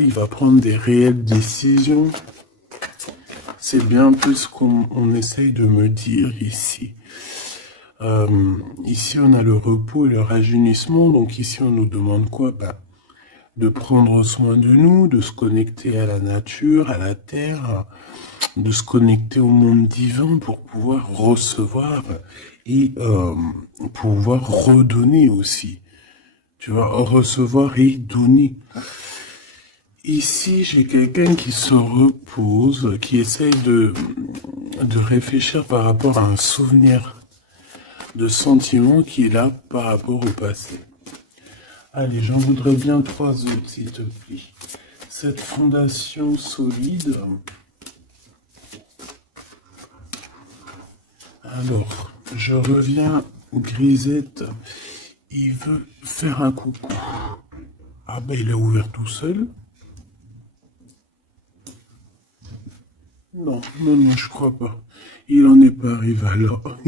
il va prendre des réelles décisions. C'est bien un peu ce qu'on essaye de me dire ici. Ici, on a le repos et le rajeunissement. Donc ici, on nous demande quoi? De prendre soin de nous, de se connecter à la nature, à la terre, de se connecter au monde divin pour pouvoir recevoir et pouvoir redonner aussi. Tu vois, recevoir et donner. Ici, j'ai quelqu'un qui se repose, qui essaye de réfléchir par rapport à un souvenir de sentiment qui est là par rapport au passé. Allez, j'en voudrais bien 3 autres, s'il te plaît. Cette fondation solide. Alors, je reviens, Grisette. Il veut faire un coucou. Ah ben, il a ouvert tout seul. Non, non, non, je crois pas. Il en est pas arrivé alors.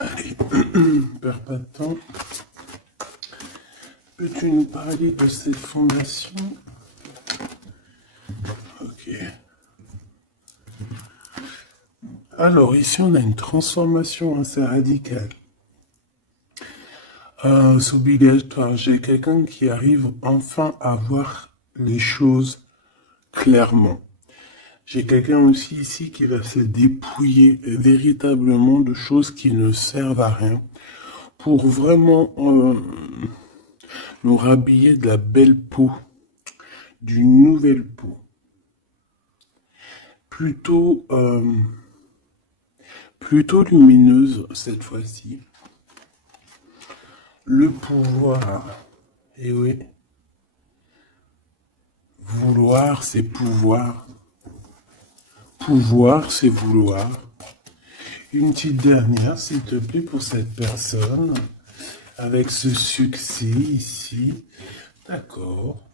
Allez, perds pas de temps. Peux-tu nous parler de cette fondation? Ok. Alors, ici, on a une transformation assez radicale. C'est obligatoire. J'ai quelqu'un qui arrive enfin à voir les choses clairement. J'ai quelqu'un aussi ici qui va se dépouiller véritablement de choses qui ne servent à rien pour vraiment nous rhabiller de la belle peau, d'une nouvelle peau. Plutôt, plutôt lumineuse cette fois-ci. Le pouvoir, et oui, vouloir c'est pouvoir. Pouvoir, c'est vouloir. Une petite dernière, s'il te plaît, pour cette personne, avec ce succès ici. D'accord.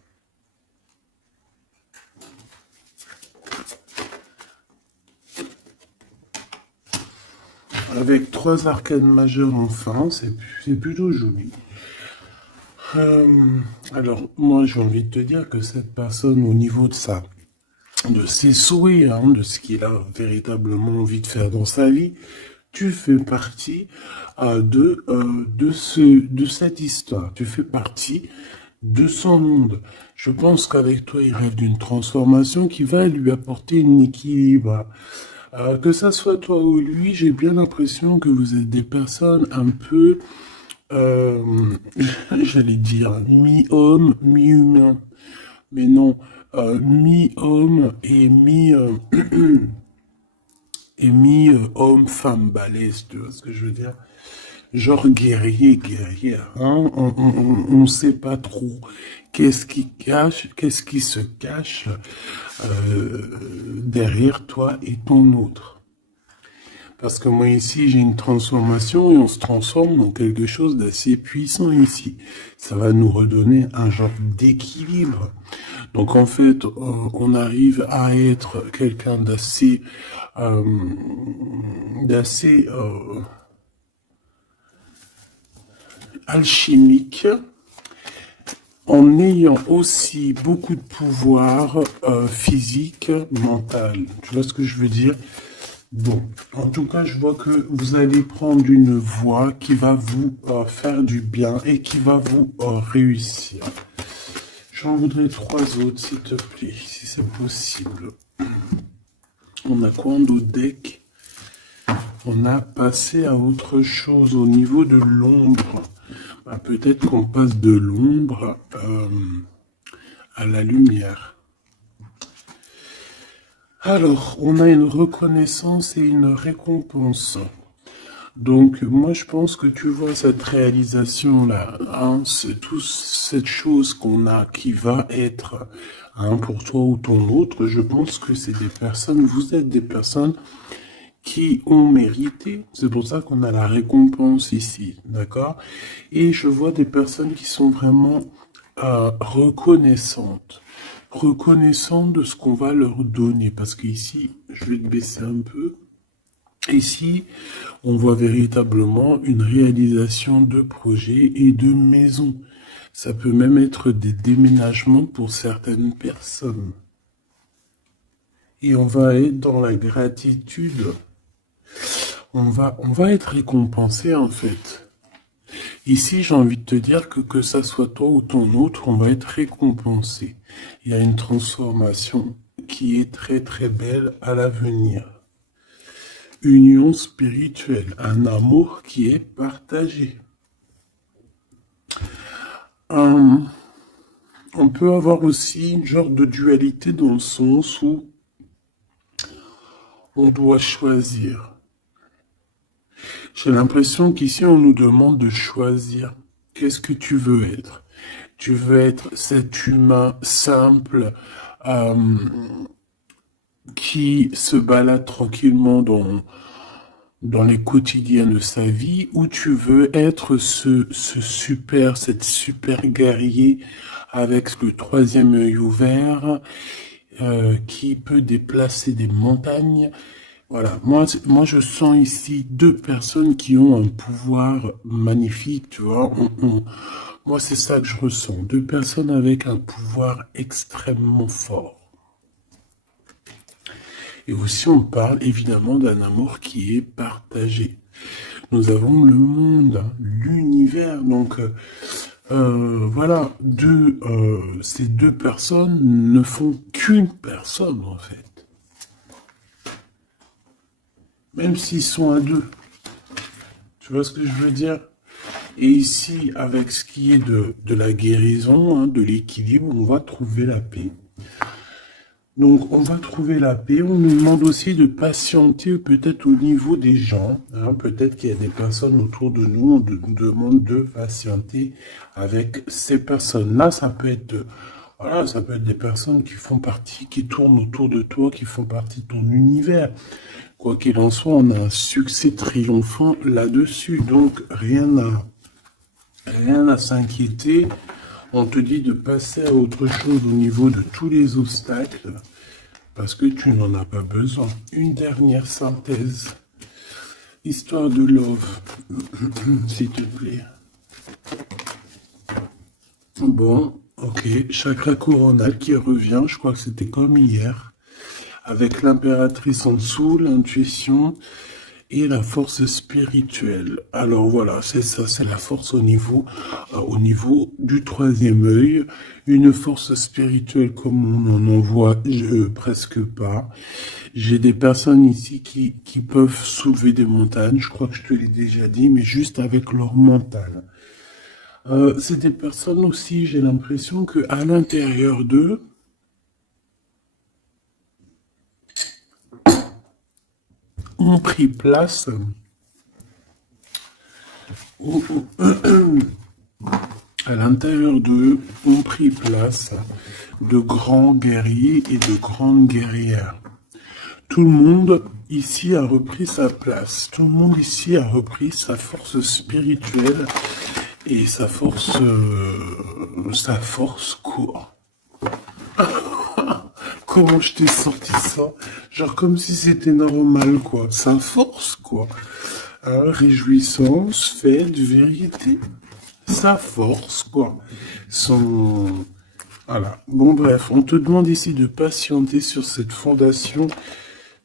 Avec 3 arcanes majeures enfin, c'est plutôt joli. Alors, moi, j'ai envie de te dire que cette personne, au niveau de ses souhaits, hein, de ce qu'il a véritablement envie de faire dans sa vie, tu fais partie de cette histoire. Tu fais partie de son monde. Je pense qu'avec toi, il rêve d'une transformation qui va lui apporter un équilibre. Que ça soit toi ou lui, j'ai bien l'impression que vous êtes des personnes un peu, j'allais dire, mi-homme, mi-humain. Mais non, mi-homme et et mi-homme-femme balèze, tu vois ce que je veux dire? Genre guerrier, guerrière, hein? On sait pas trop qu'est-ce qui se cache derrière toi et ton autre. Parce que moi ici, j'ai une transformation et on se transforme dans quelque chose d'assez puissant ici. Ça va nous redonner un genre d'équilibre. Donc en fait, on arrive à être quelqu'un euh, d'assez alchimique, en ayant aussi beaucoup de pouvoir physique, mental. Tu vois ce que je veux dire? Bon, en tout cas, je vois que vous allez prendre une voie qui va vous faire du bien et qui va vous réussir. J'en voudrais 3 autres, s'il te plaît, si c'est possible. On a quoi en d'autres deck? On a passé à autre chose au niveau de l'ombre. Peut-être qu'on passe de l'ombre à la lumière. Alors, on a une reconnaissance et une récompense. Donc, moi, je pense que tu vois cette réalisation-là, hein, c'est toute cette chose qu'on a qui va être, hein, pour toi ou ton autre. Je pense que c'est des personnes, vous êtes des personnes qui ont mérité. C'est pour ça qu'on a la récompense ici, d'accord? Et je vois des personnes qui sont vraiment reconnaissantes. Reconnaissantes de ce qu'on va leur donner. Parce qu'ici, je vais te baisser un peu. Ici, on voit véritablement une réalisation de projets et de maisons. Ça peut même être des déménagements pour certaines personnes. Et on va être dans la gratitude. On va être récompensé en fait. Ici, j'ai envie de te dire que ça soit toi ou ton autre, on va être récompensé. Il y a une transformation qui est très très belle à l'avenir. Union spirituelle, un amour qui est partagé. On peut avoir aussi une genre de dualité dans le sens où on doit choisir. J'ai l'impression qu'ici on nous demande de choisir. Qu'est-ce que tu veux être? Tu veux être cet humain simple qui se balade tranquillement dans les quotidiens de sa vie, ou tu veux être cette super guerrier avec le troisième œil ouvert, qui peut déplacer des montagnes. Voilà, moi je sens ici deux personnes qui ont un pouvoir magnifique, tu vois. Moi c'est ça que je ressens, deux personnes avec un pouvoir extrêmement fort. Et aussi on parle évidemment d'un amour qui est partagé. Nous avons le monde, hein, l'univers, donc voilà, ces deux personnes ne font qu'une personne en fait. Même s'ils sont à deux. Tu vois ce que je veux dire? Et ici, avec ce qui est de la guérison, hein, de l'équilibre, on va trouver la paix. Donc, on va trouver la paix. On nous demande aussi de patienter peut-être au niveau des gens. Hein. Peut-être qu'il y a des personnes autour de nous. On nous demande de patienter avec ces personnes-là. Ça peut être, voilà, ça peut être des personnes qui font partie, qui tournent autour de toi, qui font partie de ton univers. Quoi qu'il en soit, on a un succès triomphant là-dessus. Donc, rien à s'inquiéter. On te dit de passer à autre chose au niveau de tous les obstacles, parce que tu n'en as pas besoin. Une dernière synthèse. Histoire de love, s'il te plaît. Bon, ok. Chakra coronal qui revient, je crois que c'était comme hier. Avec l'impératrice en dessous, l'intuition et la force spirituelle. Alors voilà, c'est ça, c'est la force au niveau du troisième œil. Une force spirituelle comme on n'en voit presque pas. J'ai des personnes ici qui peuvent soulever des montagnes, je crois que je te l'ai déjà dit, mais juste avec leur mental. C'est des personnes aussi, j'ai l'impression qu'à l'intérieur d'eux, ont pris place à l'intérieur d'eux ont pris place de grands guerriers et de grandes guerrières. Tout le monde ici a repris sa place. Tout le monde ici a repris sa force spirituelle et sa force quoi. Comment je t'ai sorti ça? Genre comme si c'était normal, quoi. Sa force, quoi. Hein, réjouissance, fête, vérité. Sa force, quoi. Son... Voilà. Bon, bref, on te demande ici de patienter sur cette fondation.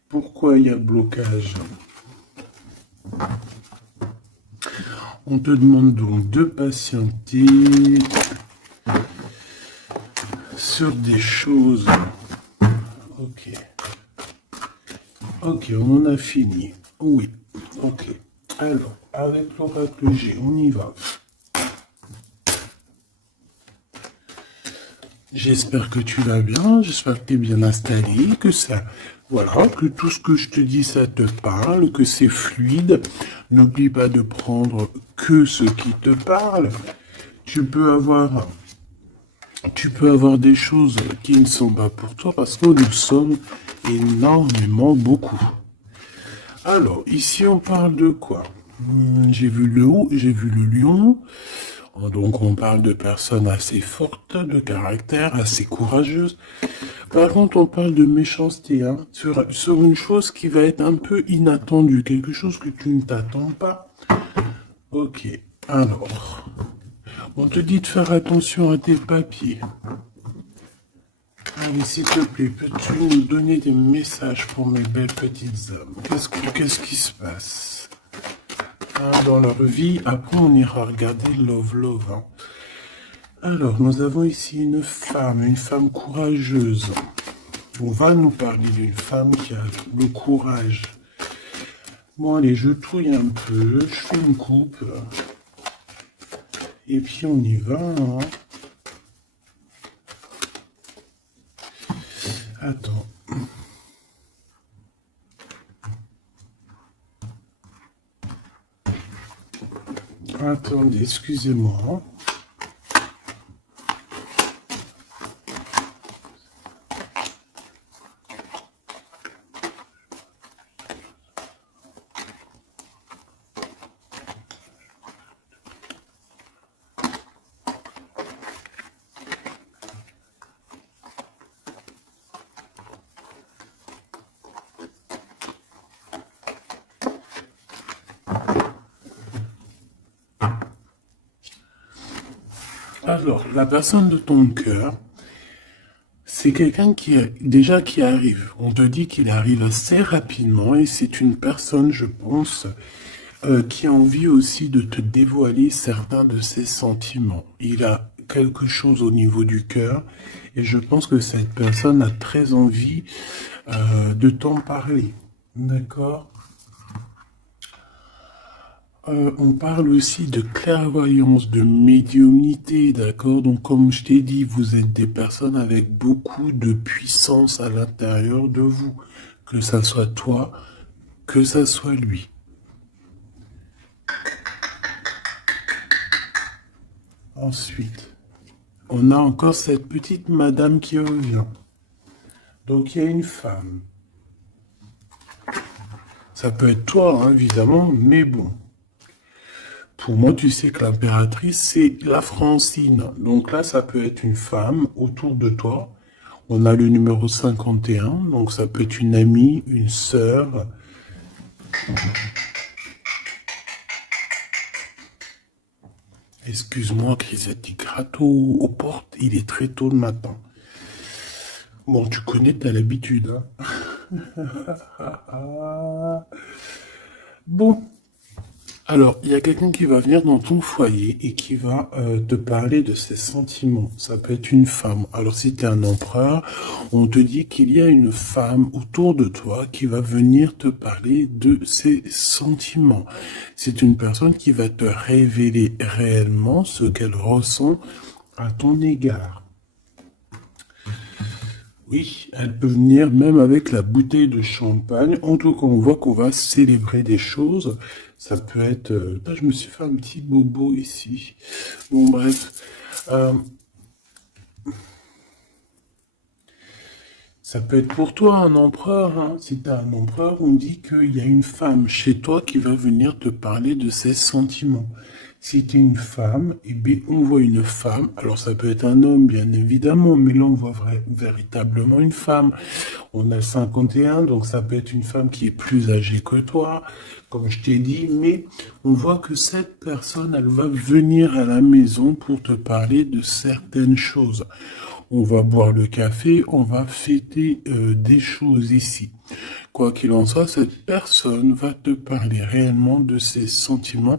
Pourquoi il y a blocage? On te demande donc de patienter sur des choses... Ok. Ok, on en a fini. Oui. Ok. Alors, avec l'oracle G, on y va. J'espère que tu vas bien, j'espère que tu es bien installé, que ça... Voilà, que tout ce que je te dis, ça te parle, que c'est fluide. N'oublie pas de prendre que ce qui te parle. Tu peux avoir des choses qui ne sont pas pour toi parce que nous sommes énormément beaucoup. Alors, ici, on parle de quoi? J'ai vu le haut, j'ai vu le lion. Donc, on parle de personnes assez fortes, de caractère, assez courageuses. Par contre, on parle de méchanceté, hein, sur une chose qui va être un peu inattendue, quelque chose que tu ne t'attends pas. Ok, alors... On te dit de faire attention à tes papiers. Allez, s'il te plaît, peux-tu nous donner des messages pour mes belles petites âmes? Qu'est-ce qui se passe dans leur vie? Après, on ira regarder Love Love. Hein. Alors, nous avons ici une femme courageuse. On va nous parler d'une femme qui a le courage. Bon, allez, je touille un peu, je fais une coupe. Et puis, on y va. Hein. Attends. Attendez, excusez-moi. Alors, la personne de ton cœur, c'est quelqu'un qui arrive. On te dit qu'il arrive assez rapidement et c'est une personne, je pense, qui a envie aussi de te dévoiler certains de ses sentiments. Il a quelque chose au niveau du cœur et je pense que cette personne a très envie de t'en parler. D'accord ? On parle aussi de clairvoyance, de médiumnité, d'accord? Donc, comme je t'ai dit, vous êtes des personnes avec beaucoup de puissance à l'intérieur de vous. Que ça soit toi, que ça soit lui. Ensuite, on a encore cette petite madame qui revient. Donc, il y a une femme. Ça peut être toi, hein, évidemment, mais bon. Pour moi, tu sais que l'impératrice, c'est la Francine. Donc là, ça peut être une femme autour de toi. On a le numéro 51, donc ça peut être une amie, une sœur. Excuse-moi, Crisette dit gratte aux portes, il est très tôt le matin. Bon, tu connais, t'as l'habitude. Hein. Bon. Alors, il y a quelqu'un qui va venir dans ton foyer et qui va te parler de ses sentiments. Ça peut être une femme. Alors, si tu es un empereur, on te dit qu'il y a une femme autour de toi qui va venir te parler de ses sentiments. C'est une personne qui va te révéler réellement ce qu'elle ressent à ton égard. Oui, elle peut venir même avec la bouteille de champagne. En tout cas, on voit qu'on va célébrer des choses. Ça peut être... Là, je me suis fait un petit bobo ici. Bon, bref. Ça peut être pour toi un empereur. Hein. Si tu as un empereur, on dit qu'il y a une femme chez toi qui va venir te parler de ses sentiments. Si tu es une femme, eh bien, on voit une femme. Alors, ça peut être un homme, bien évidemment, mais là, on voit véritablement une femme. On a le 51, donc ça peut être une femme qui est plus âgée que toi, comme je t'ai dit, mais on voit que cette personne, elle va venir à la maison pour te parler de certaines choses. On va boire le café, on va fêter des choses ici. Quoi qu'il en soit, cette personne va te parler réellement de ses sentiments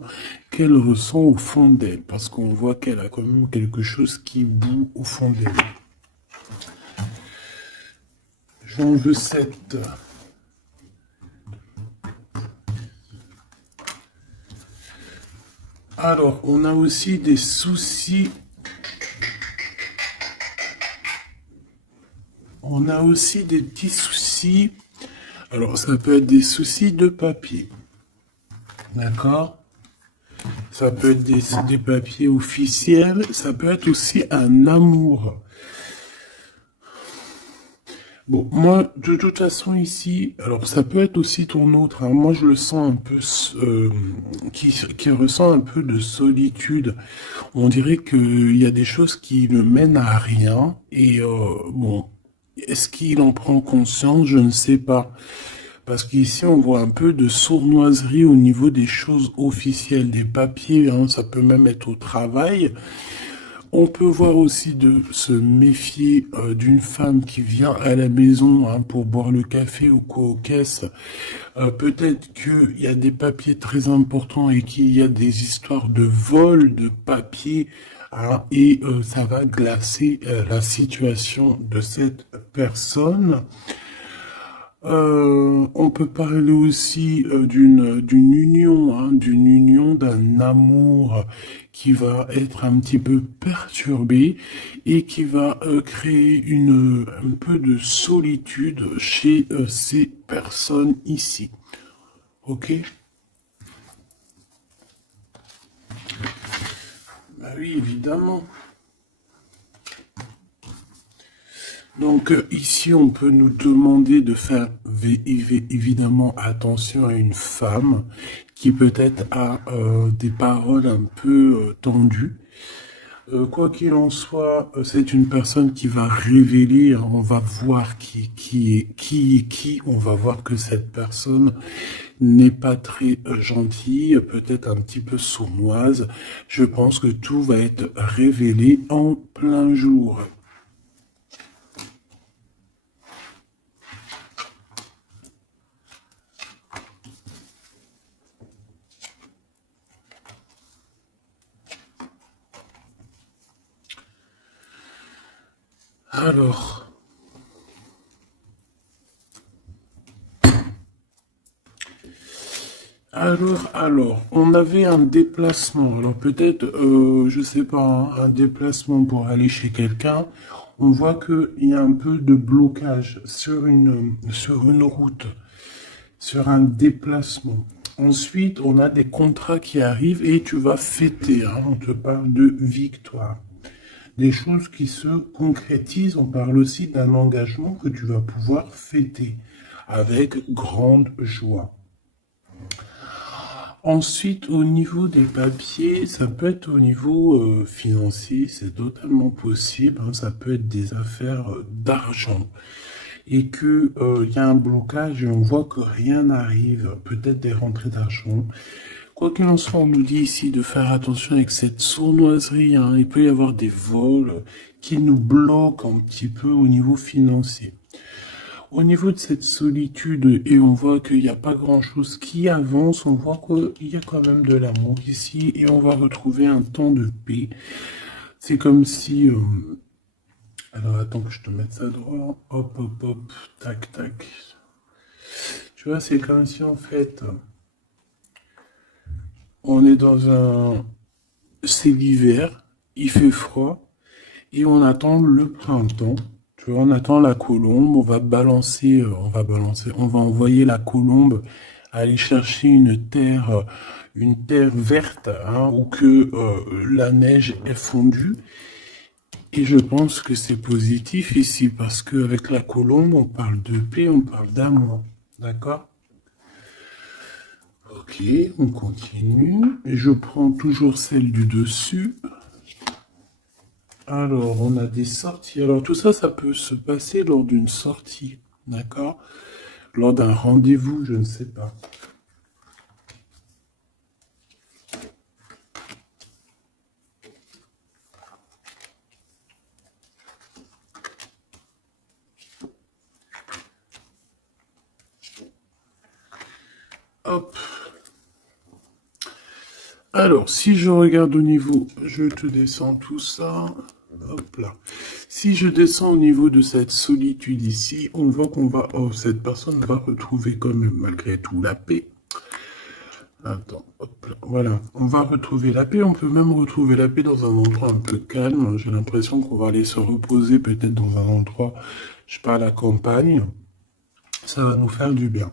qu'elle ressent au fond d'elle, parce qu'on voit qu'elle a quand même quelque chose qui bout au fond d'elle. J'en veux 7. Alors, on a aussi des soucis. On a aussi des petits soucis. Alors, ça peut être des soucis de papier. D'accord? Ça peut être des papiers officiels. Ça peut être aussi un amour. Bon, moi, de toute façon, ici, alors ça peut être aussi ton autre. Hein, moi, je le sens un peu, qui ressent un peu de solitude. On dirait qu'il y a des choses qui ne mènent à rien. Et bon, est-ce qu'il en prend conscience? Je ne sais pas. Parce qu'ici, on voit un peu de sournoiserie au niveau des choses officielles, des papiers, hein, ça peut même être au travail. On peut voir aussi de se méfier d'une femme qui vient à la maison hein, pour boire le café ou quoi aux caisses. Peut-être qu'il y a des papiers très importants et qu'il y a des histoires de vol de papiers hein, et ça va glacer la situation de cette personne. On peut parler aussi d'une union, hein, d'un amour qui va être un petit peu perturbé et qui va créer un peu de solitude chez ces personnes ici. Ok? Bah oui, évidemment. Donc ici, on peut nous demander de faire évidemment attention à une femme qui peut-être a des paroles un peu tendues. Quoi qu'il en soit, c'est une personne qui va révéler, hein, on va voir qui, on va voir que cette personne n'est pas très gentille, peut-être un petit peu sournoise. Je pense que tout va être révélé en plein jour. Alors, on avait un déplacement. Alors peut-être, je sais pas, hein, un déplacement pour aller chez quelqu'un. On voit qu'il y a un peu de blocage sur une route, sur un déplacement. Ensuite, on a des contrats qui arrivent et tu vas fêter. Hein, on te parle de victoire. Des choses qui se concrétisent. On parle aussi d'un engagement que tu vas pouvoir fêter avec grande joie. Ensuite, au niveau des papiers, ça peut être au niveau financier, c'est totalement possible. Hein, ça peut être des affaires d'argent et que il y a un blocage et on voit que rien n'arrive. Peut-être des rentrées d'argent. Quoi qu'il en soit, on nous dit ici de faire attention avec cette sournoiserie. Hein. Il peut y avoir des vols qui nous bloquent un petit peu au niveau financier. Au niveau de cette solitude, et on voit qu'il n'y a pas grand-chose qui avance, on voit qu'il y a quand même de l'amour ici, et on va retrouver un temps de paix. C'est comme si... alors attends que je te mette ça droit. Hop, hop, hop, tac, tac. Tu vois, c'est comme si en fait... on est dans un... c'est l'hiver, il fait froid, et on attend le printemps. Tu vois, on attend la colombe, on va envoyer la colombe aller chercher une terre verte, hein, où que la neige est fondue. Et je pense que c'est positif ici, parce qu'avec la colombe, on parle de paix, on parle d'amour. D'accord? Ok, on continue. Et je prends toujours celle du dessus. Alors, on a des sorties. Alors, tout ça, ça peut se passer lors d'une sortie, d'accord? Lors d'un rendez-vous, je ne sais pas. Hop. Alors, si je regarde au niveau, je te descends tout ça. Hop là. Si je descends au niveau de cette solitude ici, on voit qu'on va... oh, cette personne va retrouver quand même, malgré tout, la paix. Attends, hop là. Voilà. On va retrouver la paix. On peut même retrouver la paix dans un endroit un peu calme. J'ai l'impression qu'on va aller se reposer peut-être dans un endroit, je sais pas, à la campagne. Ça va nous faire du bien.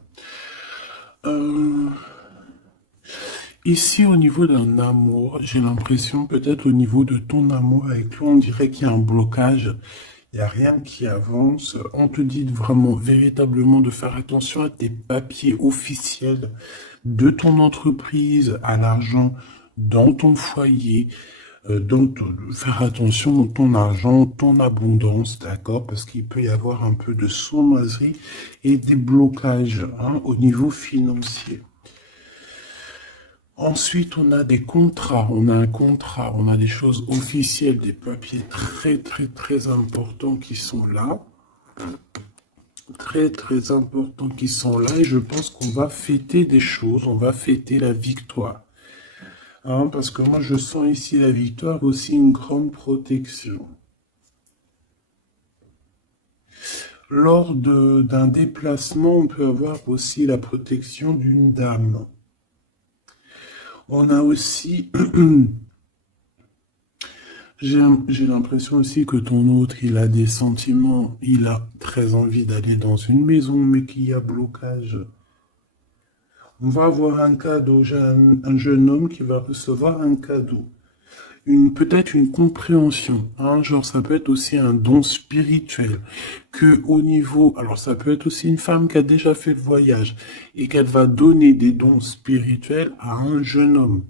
Ici, au niveau d'un amour, j'ai l'impression, peut-être au niveau de ton amour avec lui, on dirait qu'il y a un blocage. Il n'y a rien qui avance. On te dit vraiment, véritablement, de faire attention à tes papiers officiels de ton entreprise, à l'argent dans ton foyer. faire attention à ton argent, ton abondance, d'accord? Parce qu'il peut y avoir un peu de sournoiserie et des blocages hein, au niveau financier. Ensuite, on a des contrats, on a un contrat, on a des choses officielles, des papiers très très très importants qui sont là. Très très importants qui sont là et je pense qu'on va fêter des choses, on va fêter la victoire. Hein, parce que moi je sens ici la victoire aussi une grande protection. Lors d'un déplacement, on peut avoir aussi la protection d'une dame. On a aussi, j'ai l'impression aussi que ton autre, il a des sentiments, il a très envie d'aller dans une maison, mais qu'il y a blocage. On va avoir un cadeau, j'ai un jeune homme qui va recevoir un cadeau. Peut-être une compréhension, hein, genre ça peut être aussi un don spirituel, que au niveau, alors ça peut être aussi une femme qui a déjà fait le voyage et qu'elle va donner des dons spirituels à un jeune homme,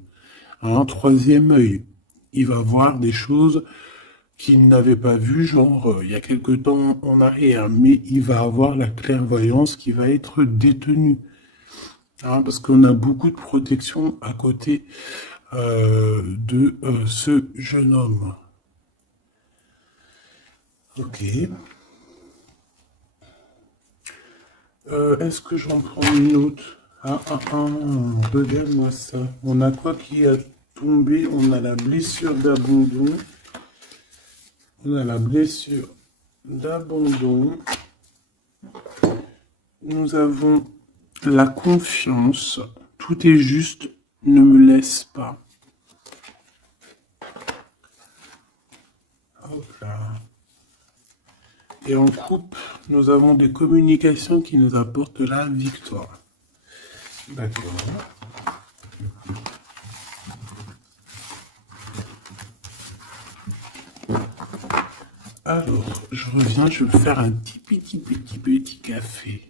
à un troisième œil. Il va voir des choses qu'il n'avait pas vues, genre il y a quelque temps en arrière, mais il va avoir la clairvoyance qui va être détenue, hein, parce qu'on a beaucoup de protection à côté de ce jeune homme. Ok. Est-ce que j'en prends une autre? Regarde-moi ça. On a quoi qui a tombé? On a la blessure d'abandon. On a la blessure d'abandon. Nous avons la confiance. Tout est juste. Ne me laisse pas. Hop là. Et en coupe, nous avons des communications qui nous apportent la victoire. D'accord. Alors, je reviens, je vais faire un petit café.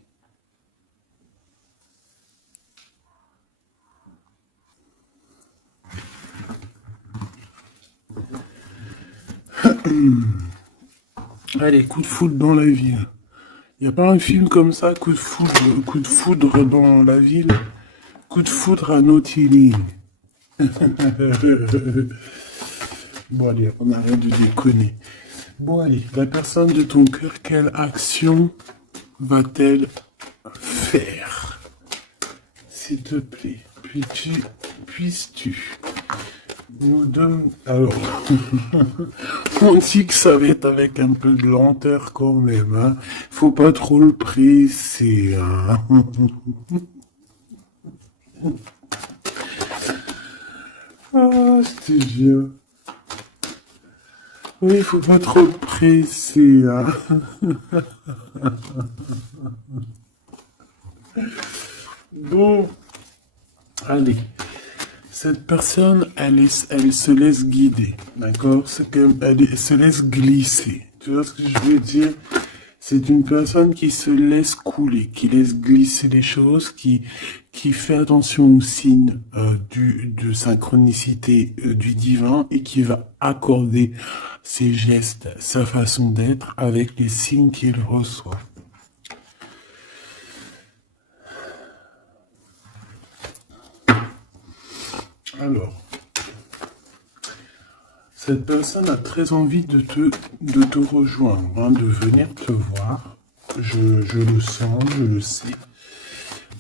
Allez, coup de foudre dans la ville. Il n'y a pas un film comme ça, coup de foudre dans la ville, coup de foudre à Nautilus. Bon allez, on arrête de déconner. Bon allez, la personne de ton cœur, quelle action va-t-elle faire? S'il te plaît, puisses-tu nous donner... Alors, on dit que ça va être avec un peu de lenteur quand même, hein. Faut pas trop le presser, hein. Ah, je te jure. Oui, il faut pas trop le presser, hein. Bon, allez. Cette personne, elle se laisse guider, d'accord? Elle se laisse glisser. Tu vois ce que je veux dire? C'est une personne qui se laisse couler, qui laisse glisser les choses, qui fait attention aux signes de synchronicité du divin et qui va accorder ses gestes, sa façon d'être avec les signes qu'il reçoit. Alors, cette personne a très envie de te rejoindre, hein, de venir te voir. Je le sens, je le sais.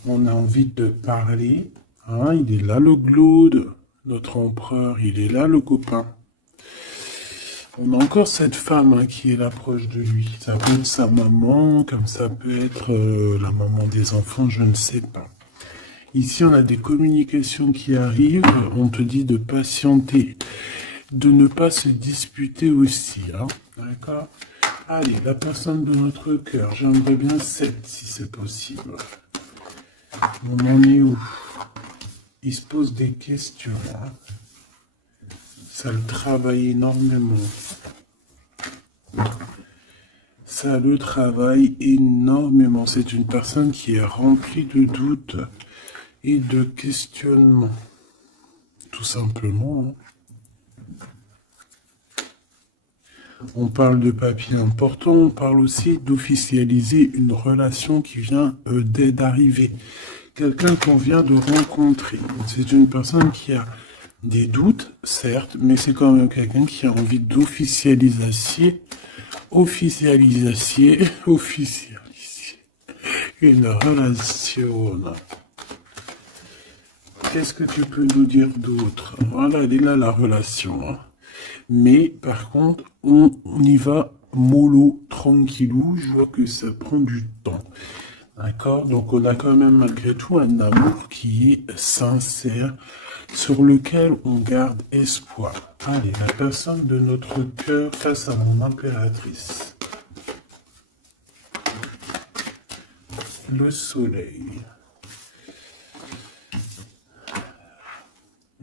On a envie de parler. Hein, il est là le Glaude, notre empereur, il est là le copain. On a encore cette femme hein, qui est là proche de lui. Ça peut être sa maman, comme ça peut être la maman des enfants, je ne sais pas. Ici, on a des communications qui arrivent. On te dit de patienter, de ne pas se disputer aussi. Hein, d'accord? Allez, la personne de notre cœur. J'aimerais bien 7 si c'est possible. On en est où? Il se pose des questions. Hein. Ça le travaille énormément. Ça le travaille énormément. C'est une personne qui est remplie de doutes et de questionnements. Tout simplement. Hein. On parle de papier important, on parle aussi d'officialiser une relation qui vient d'arriver. Quelqu'un qu'on vient de rencontrer. C'est une personne qui a des doutes, certes, mais c'est quand même quelqu'un qui a envie d'officialiser une relation. Qu'est-ce que tu peux nous dire d'autre? Voilà, elle est là la relation. Hein. Mais par contre, on y va mollo, tranquillou. Je vois que ça prend du temps. D'accord? Donc on a quand même malgré tout un amour qui est sincère, sur lequel on garde espoir. Allez, la personne de notre cœur face à mon impératrice. Le soleil.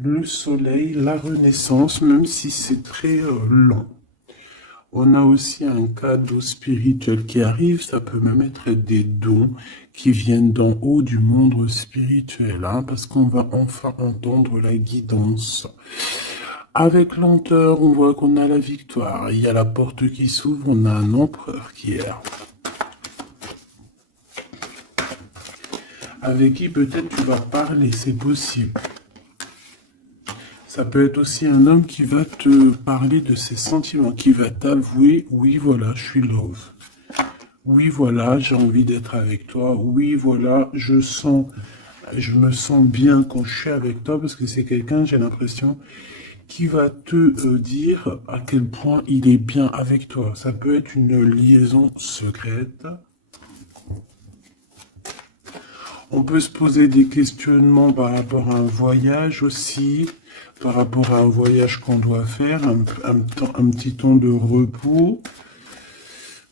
Le soleil, la renaissance, même si c'est très lent. On a aussi un cadeau spirituel qui arrive, ça peut même être des dons qui viennent d'en haut du monde spirituel, hein, parce qu'on va enfin entendre la guidance. Avec lenteur, on voit qu'on a la victoire. Il y a la porte qui s'ouvre, on a un empereur qui est là. Avec qui peut-être tu vas parler, c'est possible. Ça peut être aussi un homme qui va te parler de ses sentiments, qui va t'avouer, oui voilà, je suis love. Oui voilà, j'ai envie d'être avec toi. Oui voilà, je me sens bien quand je suis avec toi parce que c'est quelqu'un, j'ai l'impression, qui va te dire à quel point il est bien avec toi. Ça peut être une liaison secrète. On peut se poser des questionnements par rapport à un voyage aussi. Par rapport à un voyage qu'on doit faire, un petit temps de repos.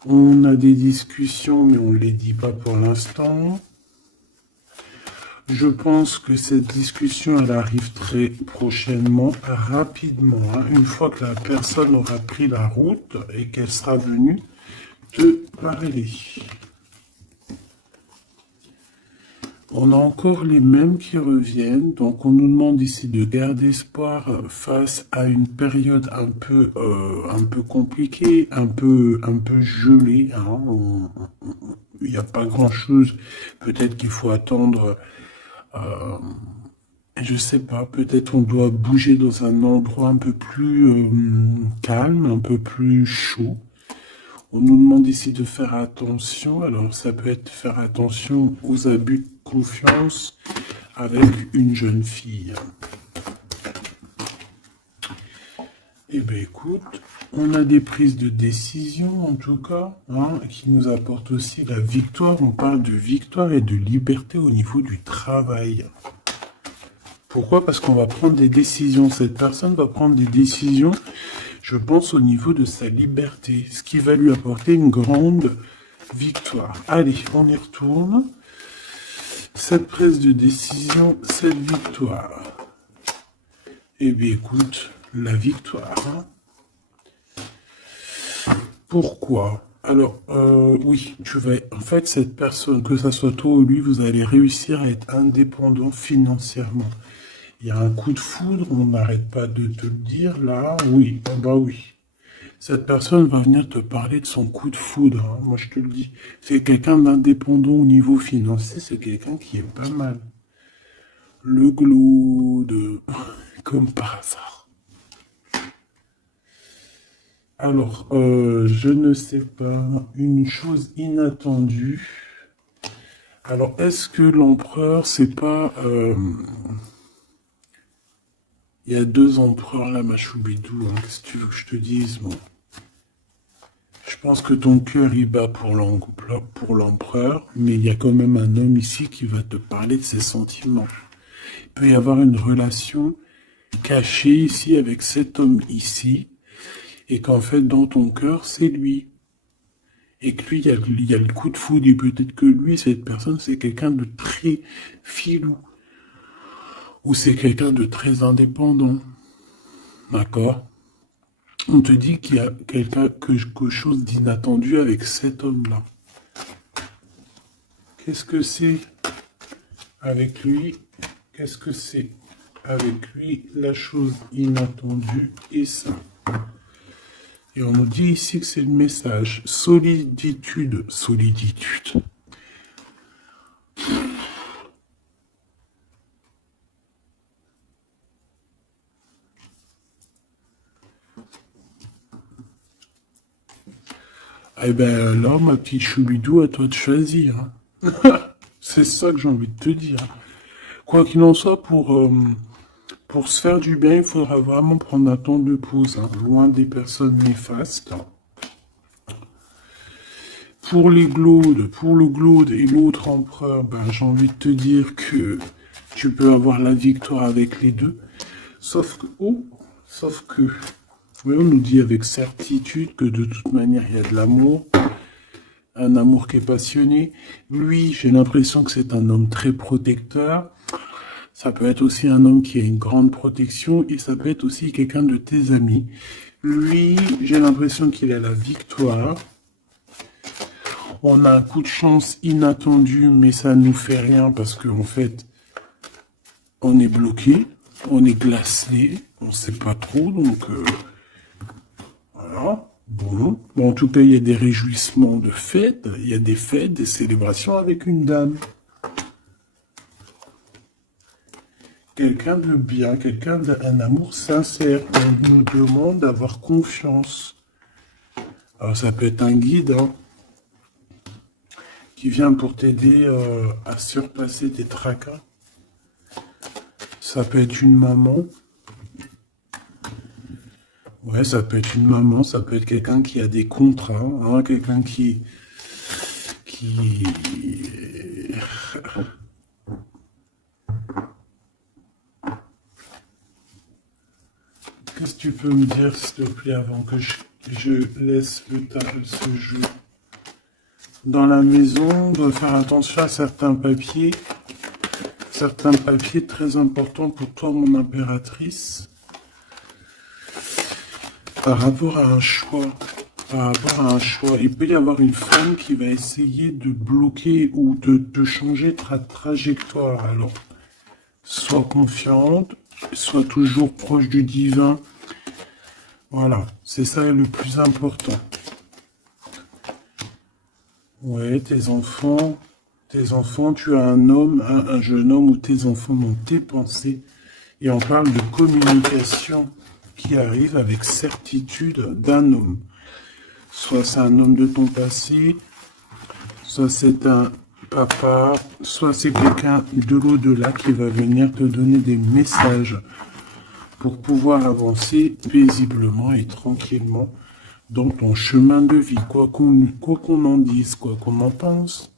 On a des discussions, mais on ne les dit pas pour l'instant. Je pense que cette discussion, elle arrive très prochainement, rapidement. Hein, une fois que la personne aura pris la route et qu'elle sera venue te parler. On a encore les mêmes qui reviennent, donc on nous demande ici de garder espoir face à une période un peu compliquée, un peu gelée. Hein. Il n'y a pas grand-chose. Peut-être qu'il faut attendre. Je sais pas. Peut-être on doit bouger dans un endroit un peu plus calme, un peu plus chaud. On nous demande ici de faire attention. Alors, ça peut être faire attention aux abus de confiance avec une jeune fille. Eh bien, écoute, on a des prises de décision, en tout cas, hein, qui nous apportent aussi la victoire. On parle de victoire et de liberté au niveau du travail. Pourquoi? Parce qu'on va prendre des décisions. Cette personne va prendre des décisions, je pense, au niveau de sa liberté, ce qui va lui apporter une grande victoire. Allez, on y retourne. Cette prise de décision, cette victoire. Eh bien, écoute, la victoire. Pourquoi? Alors, oui, tu vas... En fait, cette personne, que ça soit toi ou lui, vous allez réussir à être indépendant financièrement. Il y a un coup de foudre, on n'arrête pas de te le dire, là, oui, bah oui. Cette personne va venir te parler de son coup de foudre, hein, moi je te le dis. C'est quelqu'un d'indépendant au niveau financier, c'est quelqu'un qui est pas mal. Le glaude, comme par hasard. Alors, je ne sais pas, une chose inattendue. Alors, est-ce que l'empereur, c'est pas... Il y a deux empereurs là, ma choubidou, hein. Qu'est-ce que tu veux que je te dise, bon. Je pense que ton cœur y bat pour l'empereur, mais il y a quand même un homme ici qui va te parler de ses sentiments. Il peut y avoir une relation cachée ici avec cet homme ici, et qu'en fait, dans ton cœur, c'est lui. Et que lui, il y a le coup de foudre, et peut-être que lui, cette personne, c'est quelqu'un de très filou. Ou c'est quelqu'un de très indépendant. D'accord? On te dit qu'il y a quelque chose d'inattendu avec cet homme-là. Qu'est-ce que c'est avec lui? Qu'est-ce que c'est avec lui? La chose inattendue et ça. Et on nous dit ici que c'est le message. Soliditude. Soliditude. Eh ben là, ma petite choubidou, à toi de choisir. Hein. C'est ça que j'ai envie de te dire. Quoi qu'il en soit, pour se faire du bien, il faudra vraiment prendre un temps de pause, hein, loin des personnes néfastes. Pour le Glaude et l'autre empereur, ben, j'ai envie de te dire que tu peux avoir la victoire avec les deux. Sauf que, oui, on nous dit avec certitude que de toute manière, il y a de l'amour. Un amour qui est passionné. Lui, j'ai l'impression que c'est un homme très protecteur. Ça peut être aussi un homme qui a une grande protection et ça peut être aussi quelqu'un de tes amis. Lui, j'ai l'impression qu'il a la victoire. On a un coup de chance inattendu, mais ça ne nous fait rien parce qu'en fait, on est bloqué, on est glacé, on ne sait pas trop, donc voilà. Bon, en tout cas, il y a des réjouissements de fêtes, il y a des fêtes, des célébrations avec une dame. Quelqu'un de bien, quelqu'un d'un amour sincère. On nous demande d'avoir confiance. Alors, ça peut être un guide hein, qui vient pour t'aider à surpasser tes tracas. Ça peut être une maman. Ouais, ça peut être une maman, ça peut être quelqu'un qui a des contrats, hein, quelqu'un qui... Qu'est-ce que tu peux me dire, s'il te plaît, avant que je laisse ce jeu? Dans la maison, on doit faire attention à certains papiers très importants pour toi, mon impératrice. Par rapport à un choix, il peut y avoir une femme qui va essayer de bloquer ou de changer ta trajectoire. Alors, sois confiante, sois toujours proche du divin. Voilà, c'est ça le plus important. Ouais, tes enfants, tu as un homme, un jeune homme ou tes enfants dans tes pensées. Et on parle de communication qui arrive avec certitude d'un homme. Soit c'est un homme de ton passé, soit c'est un papa, soit c'est quelqu'un de l'au-delà qui va venir te donner des messages pour pouvoir avancer paisiblement et tranquillement dans ton chemin de vie, quoi qu'on en dise, quoi qu'on en pense.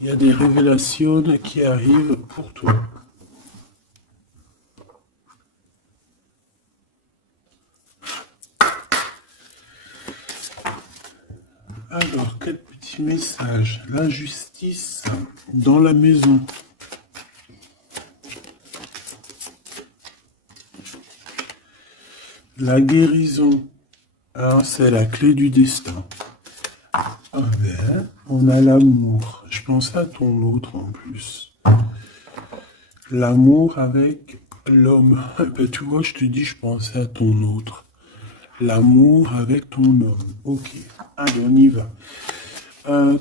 Il y a des révélations qui arrivent pour toi. Alors, quel petit message? La justice dans la maison. La guérison. Alors, c'est la clé du destin. Ah ben, on a l'amour. Je pensais à ton autre en plus. L'amour avec l'homme. Ben, tu vois, je te dis, je pensais à ton autre. L'amour avec ton homme. Ok. Allez, on y va.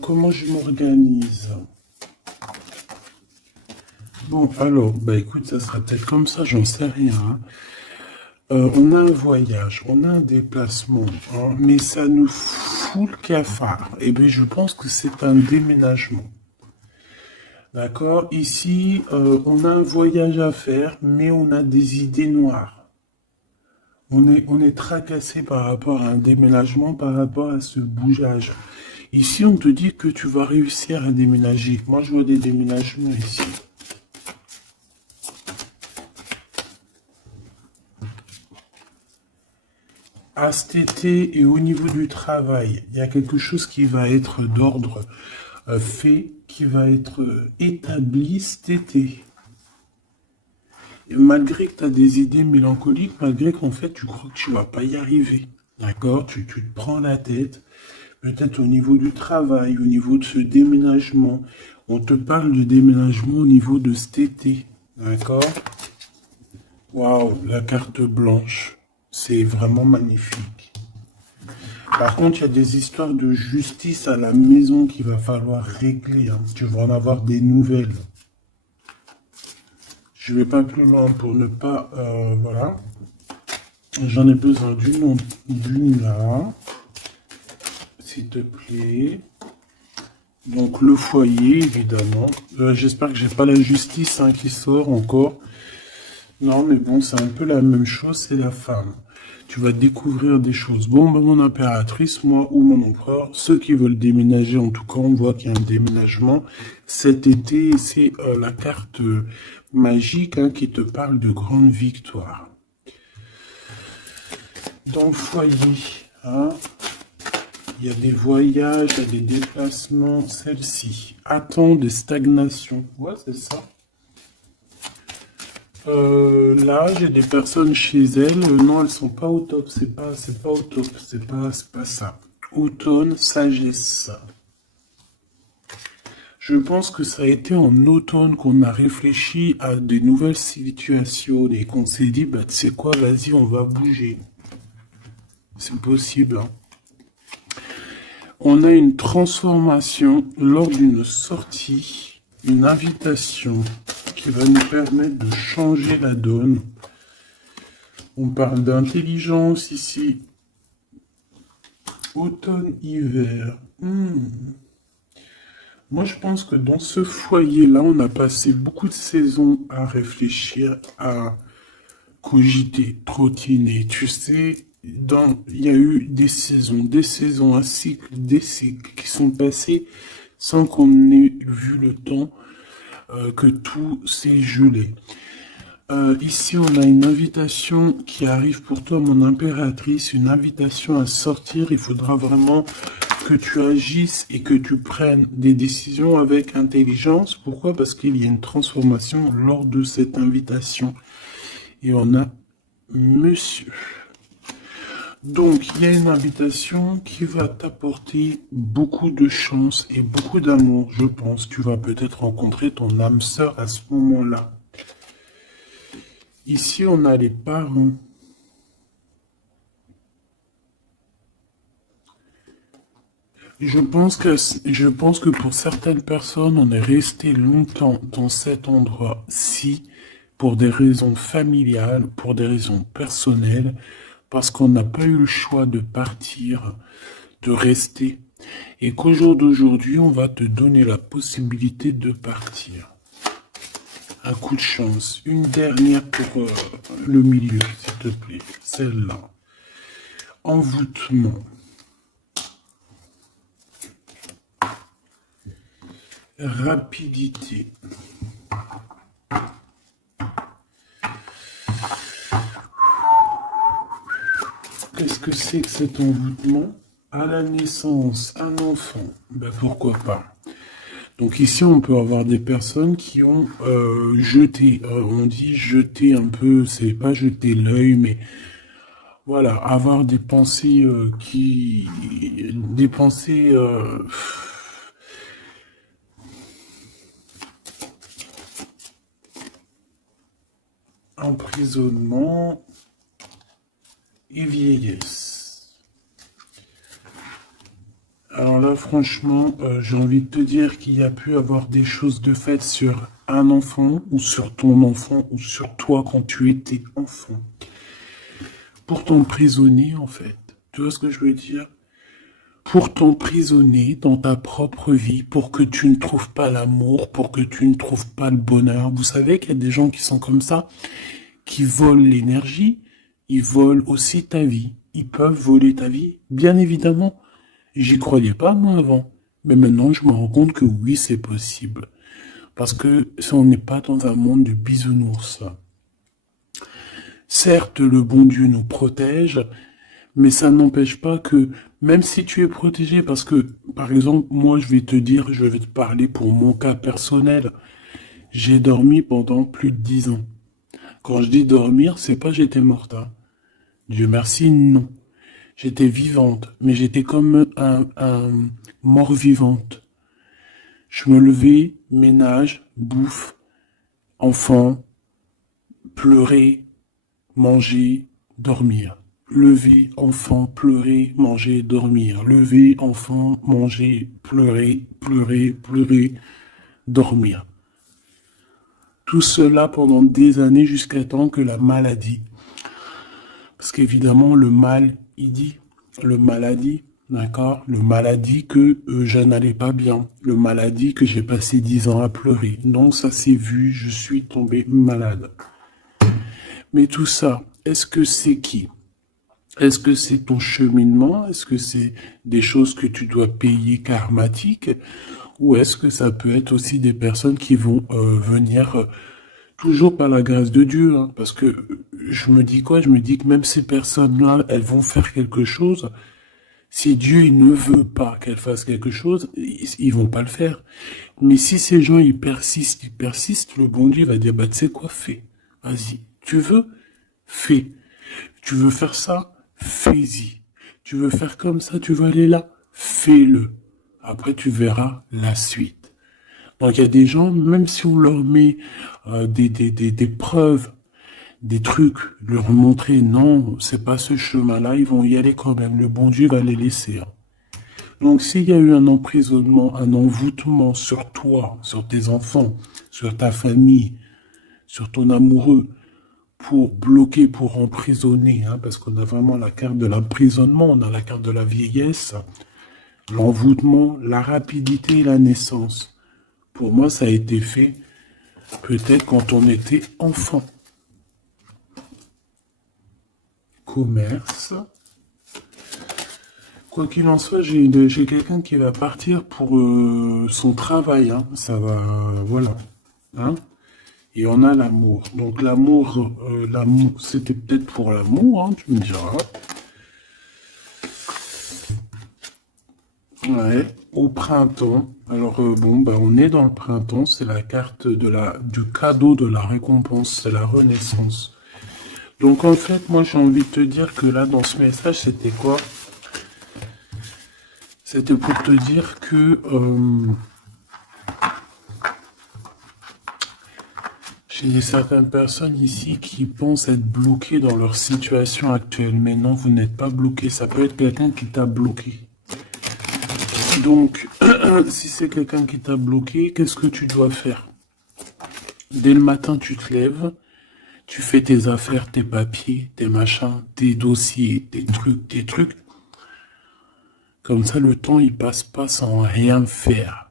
Comment je m'organise? Bon, alors, bah écoute, ça sera peut-être comme ça, j'en sais rien. Hein. On a un voyage, on a un déplacement, hein, mais ça nous fout le cafard. Et bien, je pense que c'est un déménagement. D'accord? Ici, on a un voyage à faire, mais on a des idées noires. On est tracassé par rapport à un déménagement, par rapport à ce bougeage. Ici, on te dit que tu vas réussir à déménager. Moi, je vois des déménagements ici. À cet été et au niveau du travail, il y a quelque chose qui va être d'ordre fait, qui va être établi cet été. Et malgré que tu as des idées mélancoliques, malgré qu'en fait tu crois que tu vas pas y arriver, d'accord, tu te prends la tête, peut-être au niveau du travail, au niveau de ce déménagement, on te parle de déménagement au niveau de cet été, d'accord. Waouh, la carte blanche. C'est vraiment magnifique. Par contre, il y a des histoires de justice à la maison qu'il va falloir régler, hein. Tu vas en avoir des nouvelles. Je vais pas plus loin pour ne pas... voilà. J'en ai besoin d'une là. S'il te plaît. Donc le foyer, évidemment. J'espère que j'ai pas la justice hein, qui sort encore. Non, mais bon, c'est un peu la même chose, c'est la femme. Tu vas découvrir des choses. Bon, ben, mon impératrice, moi ou mon empereur, ceux qui veulent déménager, en tout cas, on voit qu'il y a un déménagement cet été. C'est la carte magique hein, qui te parle de grande victoire. Dans le foyer, hein, il y a des voyages, il y a des déplacements. Celle-ci attend des stagnations. Ouais, c'est ça. Là, j'ai des personnes chez elles. Non, elles sont pas au top. C'est pas au top. C'est pas ça. Automne, sagesse. Je pense que ça a été en automne qu'on a réfléchi à des nouvelles situations et qu'on s'est dit, bah, tu sais quoi, vas-y, on va bouger. C'est possible, hein. On a une transformation lors d'une sortie, une invitation qui va nous permettre de changer la donne. On parle d'intelligence ici. Automne-hiver. Moi, je pense que dans ce foyer-là, on a passé beaucoup de saisons à réfléchir, à cogiter, trottiner. Tu sais, il y a eu des saisons, un cycle, des cycles qui sont passés sans qu'on ait vu le temps que tout s'est gelé. Ici, on a une invitation qui arrive pour toi, mon impératrice, une invitation à sortir. Il faudra vraiment que tu agisses et que tu prennes des décisions avec intelligence. Pourquoi? Parce qu'il y a une transformation lors de cette invitation. Et on a monsieur. Donc, il y a une invitation qui va t'apporter beaucoup de chance et beaucoup d'amour, je pense. Tu vas peut-être rencontrer ton âme sœur à ce moment-là. Ici, on a les parents. Je pense que pour certaines personnes, on est resté longtemps dans cet endroit-ci pour des raisons familiales, pour des raisons personnelles, parce qu'on n'a pas eu le choix de partir, de rester, et qu'au jour d'aujourd'hui, on va te donner la possibilité de partir. Un coup de chance. Une dernière pour le milieu, s'il te plaît. Celle-là. Envoûtement. Rapidité. Qu'est-ce que c'est que cet envoûtement? À la naissance, un enfant. Ben pourquoi pas? Donc ici, on peut avoir des personnes qui ont jeté, on dit jeter un peu, c'est pas jeter l'œil, mais voilà, avoir des pensées des pensées emprisonnement et vieillesse. Alors là, franchement, j'ai envie de te dire qu'il y a pu avoir des choses de fait sur un enfant, ou sur ton enfant, ou sur toi quand tu étais enfant. Pour t'emprisonner, en fait. Tu vois ce que je veux dire? Pour t'emprisonner dans ta propre vie, pour que tu ne trouves pas l'amour, pour que tu ne trouves pas le bonheur. Vous savez qu'il y a des gens qui sont comme ça, qui volent l'énergie, ils volent aussi ta vie. Ils peuvent voler ta vie, bien évidemment. J'y croyais pas, moi, avant. Mais maintenant, je me rends compte que oui, c'est possible. Parce que si on n'est pas dans un monde de bisounours. Certes, le bon Dieu nous protège, mais ça n'empêche pas que, même si tu es protégé, parce que, par exemple, moi, je vais te parler pour mon cas personnel. J'ai dormi pendant plus de 10 ans. Quand je dis dormir, c'est pas j'étais morte, hein. Dieu merci, non. J'étais vivante, mais j'étais comme un mort-vivante. Je me levais, ménage, bouffe, enfant, pleurer, manger, dormir. lever, enfant, pleurer, manger, dormir. Lever, enfant, manger, pleurer, pleurer, pleurer, dormir. Tout cela pendant des années jusqu'à temps que la maladie. Parce qu'évidemment, le mal, il dit, le maladie, d'accord? Le maladie que je n'allais pas bien. Le maladie que j'ai passé 10 ans à pleurer. Donc ça s'est vu, je suis tombé malade. Mais tout ça, est-ce que c'est qui? Est-ce que c'est ton cheminement? Est-ce que c'est des choses que tu dois payer karmatiques? Ou est-ce que ça peut être aussi des personnes qui vont venir toujours par la grâce de Dieu, hein? Parce que je me dis quoi? Je me dis que même ces personnes-là, elles vont faire quelque chose. Si Dieu il ne veut pas qu'elles fassent quelque chose, ils vont pas le faire. Mais si ces gens ils persistent, le bon Dieu va dire bah tu sais quoi, fais. Vas-y. Tu veux? Fais. Tu veux faire ça? Fais-y. Tu veux faire comme ça? Tu veux aller là? Fais-le. Après tu verras la suite. Donc il y a des gens, même si on leur met des preuves, des trucs, leur montrer non, c'est pas ce chemin-là, ils vont y aller quand même. Le bon Dieu va les laisser, hein. Donc s'il y a eu un emprisonnement, un envoûtement sur toi, sur tes enfants, sur ta famille, sur ton amoureux, pour bloquer, pour emprisonner, hein, parce qu'on a vraiment la carte de l'emprisonnement, on a la carte de la vieillesse, l'envoûtement, la rapidité et la naissance. Pour moi, ça a été fait peut-être quand on était enfant. Commerce. Quoi qu'il en soit, j'ai quelqu'un qui va partir pour son travail, hein. Ça va, voilà. Hein. Et on a l'amour. Donc l'amour, c'était peut-être pour l'amour, hein, tu me diras. Ouais, au printemps. Alors bon, bah, on est dans le printemps, c'est la carte du cadeau de la récompense, c'est la renaissance. Donc en fait, moi j'ai envie de te dire que là, dans ce message, c'était quoi? C'était pour te dire que j'ai certaines personnes ici qui pensent être bloquées dans leur situation actuelle. Mais non, vous n'êtes pas bloqué. Ça peut être quelqu'un qui t'a bloqué. Donc, si c'est quelqu'un qui t'a bloqué, qu'est-ce que tu dois faire? Dès le matin, tu te lèves, tu fais tes affaires, tes papiers, tes machins, tes dossiers, tes trucs. Comme ça, le temps, il passe pas sans rien faire.